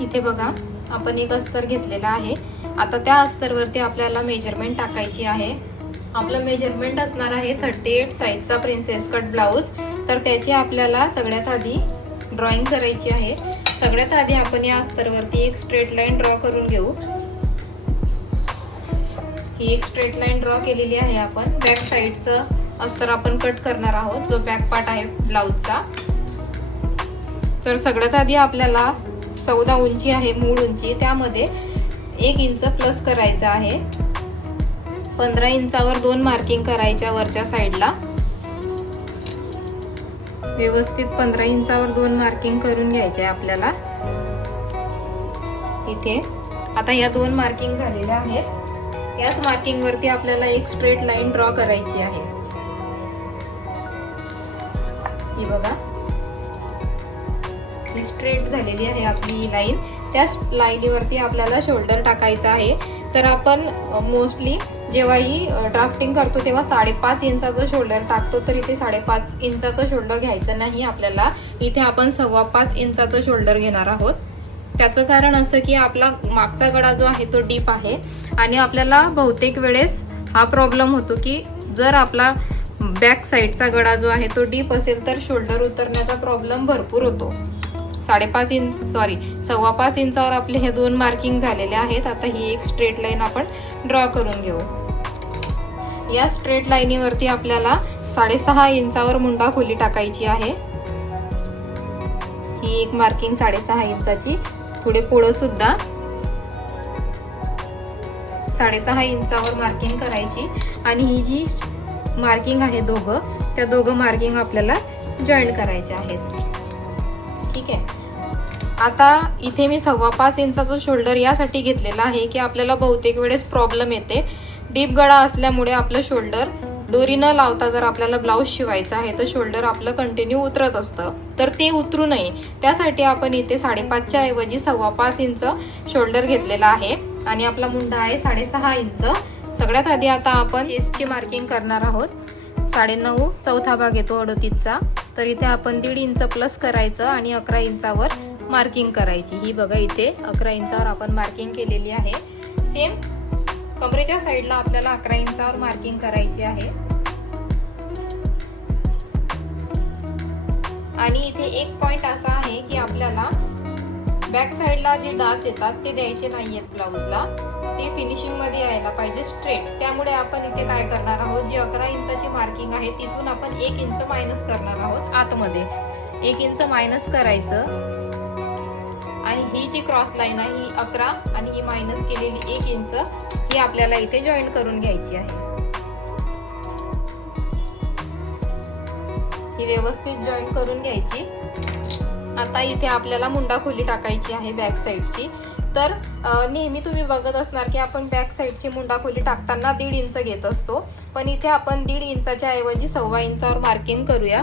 इथे बघा आपण एक अस्तर घेतलेला आहे. आता त्या अस्तरवरती आपल्याला मेजरमेंट टाकायची आहे. आपलं मेजरमेंट असणार आहे थर्टी एट साईजचा प्रिन्सेस कट ब्लाऊज तर त्याची आपल्याला सगळ्यात आधी ड्रॉइंग करायची आहे. सगळ्यात आधी आपण या अस्तरवरती एक स्ट्रेट लाईन ड्रॉ करून घेऊ. ही एक स्ट्रेट लाईन ड्रॉ केलेली आहे आपण. बॅक साईडचं अस्तर आपण कट करणार आहोत जो बॅक पार्ट आहे ब्लाऊजचा तर सगळ्यात आधी आपल्याला चौदा उंची आहे मूळ उंची. त्यामध्ये एक इंच प्लस करायचं आहे. पंधरा इंचावर दोन मार्किंग करायच्या वरच्या साईडला व्यवस्थित पंधरा इंचावर दोन मार्किंग करून घ्यायचे आहे आपल्याला. इथे. आता या दोन मार्किंग झालेल्या आहेत. याच मार्किंग वरती आपल्याला एक स्ट्रेट लाईन ड्रॉ करायची आहे. ही बघा. आपली स्ट्रेट झालेली आहे आपली लाईन त्या लाईनीवरती आपल्याला शोल्डर टाकायचा आहे. तर आपण मोस्टली जेव्हाही ड्राफ्टिंग करतो तेव्हा साडेपाच इंचाचं शोल्डर टाकतो तर इथे साडेपाच इंचाचं शोल्डर घ्यायचं नाही आपल्याला. इथे आपण सव्वा पाच इंचाचं शोल्डर घेणार आहोत. त्याचं कारण असं की आपला मागचा गडा जो आहे तो डीप आहे. आणि आपल्याला बहुतेक वेळेस हा प्रॉब्लेम होतो की जर आपला बॅक साईडचा गडा जो आहे तो डीप असेल तर शोल्डर उतरण्याचा प्रॉब्लेम भरपूर होतो. साडेपाच इंच सॉरी सव्वा पाच इंचावर आपले हे दोन मार्किंग झालेले आहेत. आता ही एक स्ट्रेट लाईन आपण ड्रॉ करून घेऊ. या स्ट्रेट लाईनीवरती आपल्याला साडेसहा इंचावर मुंडा खोली टाकायची आहे. ही एक मार्किंग साडेसहा इंचाची. थोडे पुढं सुद्धा साडेसहा इंचावर मार्किंग करायची. आणि ही जी मार्किंग आहे दोघं त्या दोघं मार्किंग आपल्याला जॉईंट करायचे आहेत. ठीक आहे. आता इथे मी सव्वा पाच इंचाचं शोल्डर यासाठी घेतलेला आहे की आपल्याला बहुतेक वेळेस प्रॉब्लेम येते. डीप गळा असल्यामुळे आपलं शोल्डर दोरी न लावता जर आपल्याला ब्लाऊज शिवायचा आहे तर शोल्डर आपलं कंटिन्यू उतरत असतं. तर ते उतरू नये. त्यासाठी आपण इथे साडेपाचच्या ऐवजी सव्वा पाच इंच शोल्डर घेतलेला आहे. आणि आपला मुंडा आहे साडेसहा इंच. सगळ्यात आधी आता आपण चेस्टची मार्किंग करणार आहोत. साडेनऊ चौथा भाग येतो अडोतीसचा. तर इथे आपण दीड इंच प्लस करायचं आणि अकरा इंचावर मार्किंग करायची. ही बघा इथे अकरा इंचावर आपण मार्किंग केलेली आहे. सेम कमरेच्या साईडला आपल्याला अकरा इंचावर मार्किंग करायची आहे. आणि इथे एक पॉइंट असा आहे की आपल्याला बॅक साईडला जे डास येतात ते द्यायचे नाही आहेत ब्लाऊजला ते फिनिशिंगमध्ये यायला पाहिजे स्ट्रेट त्यामुळे आपण इथे काय करणार आहोत? जी अकरा इंचाची मार्किंग आहे तिथून आपण एक इंच मायनस करणार आहोत आतमध्ये. एक इंच मायनस करायचं. आणि ही जी क्रॉस लाईन आहे ही अकरा आणि ही मायनस केलेली एक इंच ही आपल्याला इथे जॉईन करून घ्यायची आहे. ही व्यवस्थित जॉईन करून घ्यायची. आता इथे आपल्याला मुंडा खोली टाकायची आहे बॅक साईडची तर नेहमी तुम्ही बघत असणार की आपण बॅक साईडची मुंडा खोली टाकताना दीड इंच घेत असतो. पण इथे आपण दीड इंचाच्या ऐवजी सव्वा इंचावर मार्किंग करूया.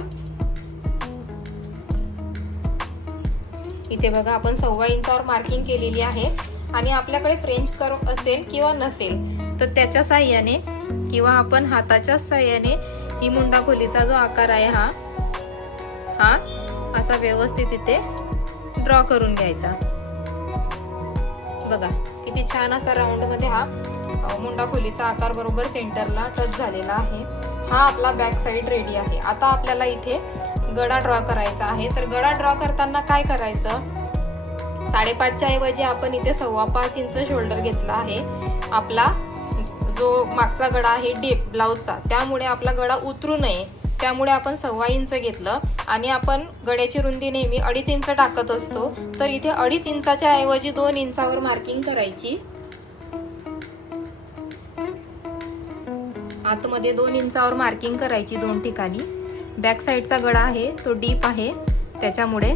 इथे बघा आपण सव्वा इंचावर मार्किंग केलेली आहे. आणि आपल्याकडे फ्रेंच कर्व असेल किंवा नसेल तर त्याच्या साह्याने किंवा आपण हाताच्या साह्याने ही मुंडा खोलीचा जो आकार आहे हा हा असा व्यवस्थित इथे ड्रॉ करून घ्यायचा. बघा किती छान असा राऊंडमध्ये हा मुंडा खोलीचा आकार बरोबर सेंटरला टच झालेला आहे. हा आपला बॅक साईड रेडी आहे. आता आपल्याला इथे गडा ड्रॉ करायचा आहे. तर गडा ड्रॉ करताना काय करायचं? साडेपाचच्या ऐवजी आपण इथे सव्वा पाच इंच शोल्डर घेतला आहे. आपला जो मागचा गडा आहे डीप ब्लाऊजचा त्यामुळे आपला गडा उतरू नये. त्यामुळे आपण सव्वा इंच घेतलं आणि आपण गड्याची रुंदी नेहमी अडीच इंच टाकत असतो. तर इथे अडीच इंचाच्या ऐवजी दोन इंचावर मार्किंग करायची. आतमध्ये दोन इंचावर मार्किंग करायची दोन ठिकाणी. बॅक साईडचा गडा आहे तो डीप आहे. त्याच्यामुळे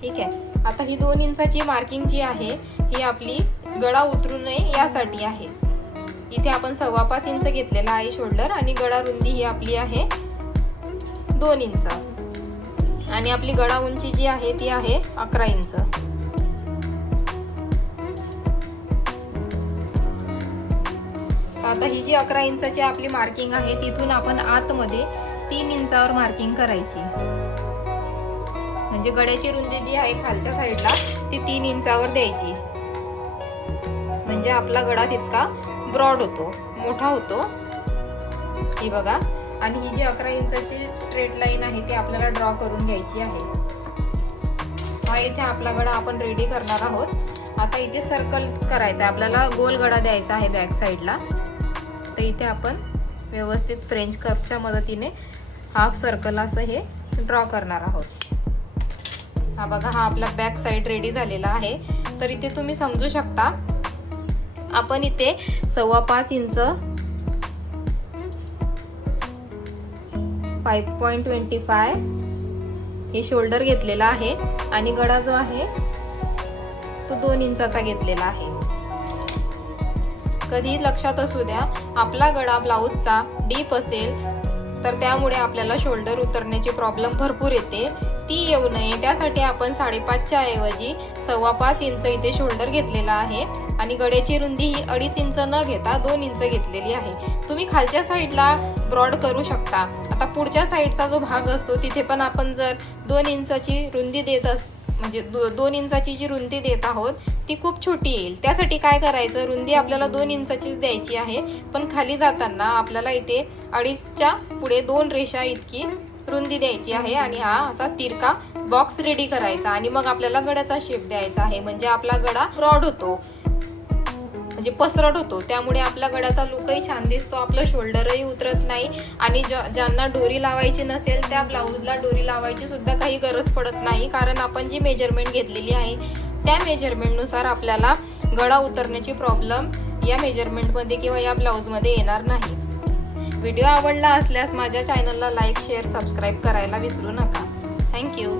ठीक आहे. आता ही दोन इंचाची मार्किंग जी आहे ही आपली गळा उतरू नये यासाठी आहे. इथे आपण सव्वा पाच इंच घेतलेला आहे शोल्डर आणि गळा रुंदी ही आपली आहे दोन इंच. आणि आपली गळा उंची जी आहे ती आहे अकरा इंच. आता ही जी अकरा इंचाची आपली मार्किंग आहे तिथून आपण आतमध्ये तीन इंचावर मार्किंग करायची. म्हणजे गड्याची रुंदी जी आहे खालच्या साईडला ती तीन इंचावर द्यायची. म्हणजे आपला गडा तितका ब्रॉड होतो मोठा होतो. हे बघा. आणि ही जी अकरा इंचाची स्ट्रेट लाईन आहे ती आपल्याला ड्रॉ करून घ्यायची आहे. हा इथे आपला गडा आपण रेडी करणार आहोत. आता इथे सर्कल करायचा आहे. आपल्याला गोल गडा द्यायचा आहे बॅक साईडला तर इथे आपण व्यवस्थित फ्रेंच कपच्या मदतीने हाफ सर्कल असं हे ड्रॉ करणार आहोत. हा बघा हा आपला बॅक साईड रेडी झालेला आहे. तर इथे तुम्ही समजू शकता आपण इथे सव्वा पाच inch five point twenty five हे शोल्डर घेतलेला आहे. आणि गडा जो आहे तो दोन इंचाचा घेतलेला आहे. कधी लक्षात असू द्या आपला गडा ब्लाऊजचा डीप असेल तर त्यामुळे आपल्याला शोल्डर उतरण्याची प्रॉब्लेम भरपूर येते. ती येऊ नये. त्यासाठी आपण साडेपाचच्या ऐवजी सव्वा पाच इंच इथे शोल्डर घेतलेला आहे. आणि गड्याची रुंदी ही अडीच इंच न घेता दोन इंच घेतलेली आहे. तुम्ही खालच्या साईडला ब्रॉड करू शकता. आता पुढच्या साईडचा जो भाग असतो तिथे पण आपण जर दोन इंचाची रुंदी देत अस म्हणजे दो दोन इंचाची जी रुंदी देत आहोत ती खूप छोटी येईल. त्यासाठी काय करायचं? रुंदी आपल्याला दोन इंचाचीच द्यायची आहे. पण खाली जाताना आपल्याला इथे अडीचच्या पुढे दोन रेषा इतकी रुंदी द्यायची आहे आणि हा असा तिरका बॉक्स रेडी करायचा आणि मग आपल्याला गड्याचा शेप द्यायचा आहे. म्हणजे आपला गडा ब्रॉड होतो. म्हणजे पसरट होतो. त्यामुळे आपला गड्याचा लुकही छान दिसतो. आपलं शोल्डरही उतरत नाही. आणि ज ज्यांना डोरी लावायची नसेल त्या ब्लाऊजला डोरी लावायची सुद्धा काही गरज पडत नाही. कारण आपण जी मेजरमेंट घेतलेली आहे त्या मेजरमेंटनुसार आपल्याला गळा उतरण्याची प्रॉब्लेम या मेजरमेंटमध्ये किंवा या ब्लाऊजमध्ये येणार नाही. व्हिडिओ आवडला असल्यास माझ्या चॅनलला लाईक शेअर सबस्क्राईब करायला विसरू नका. थँक्यू.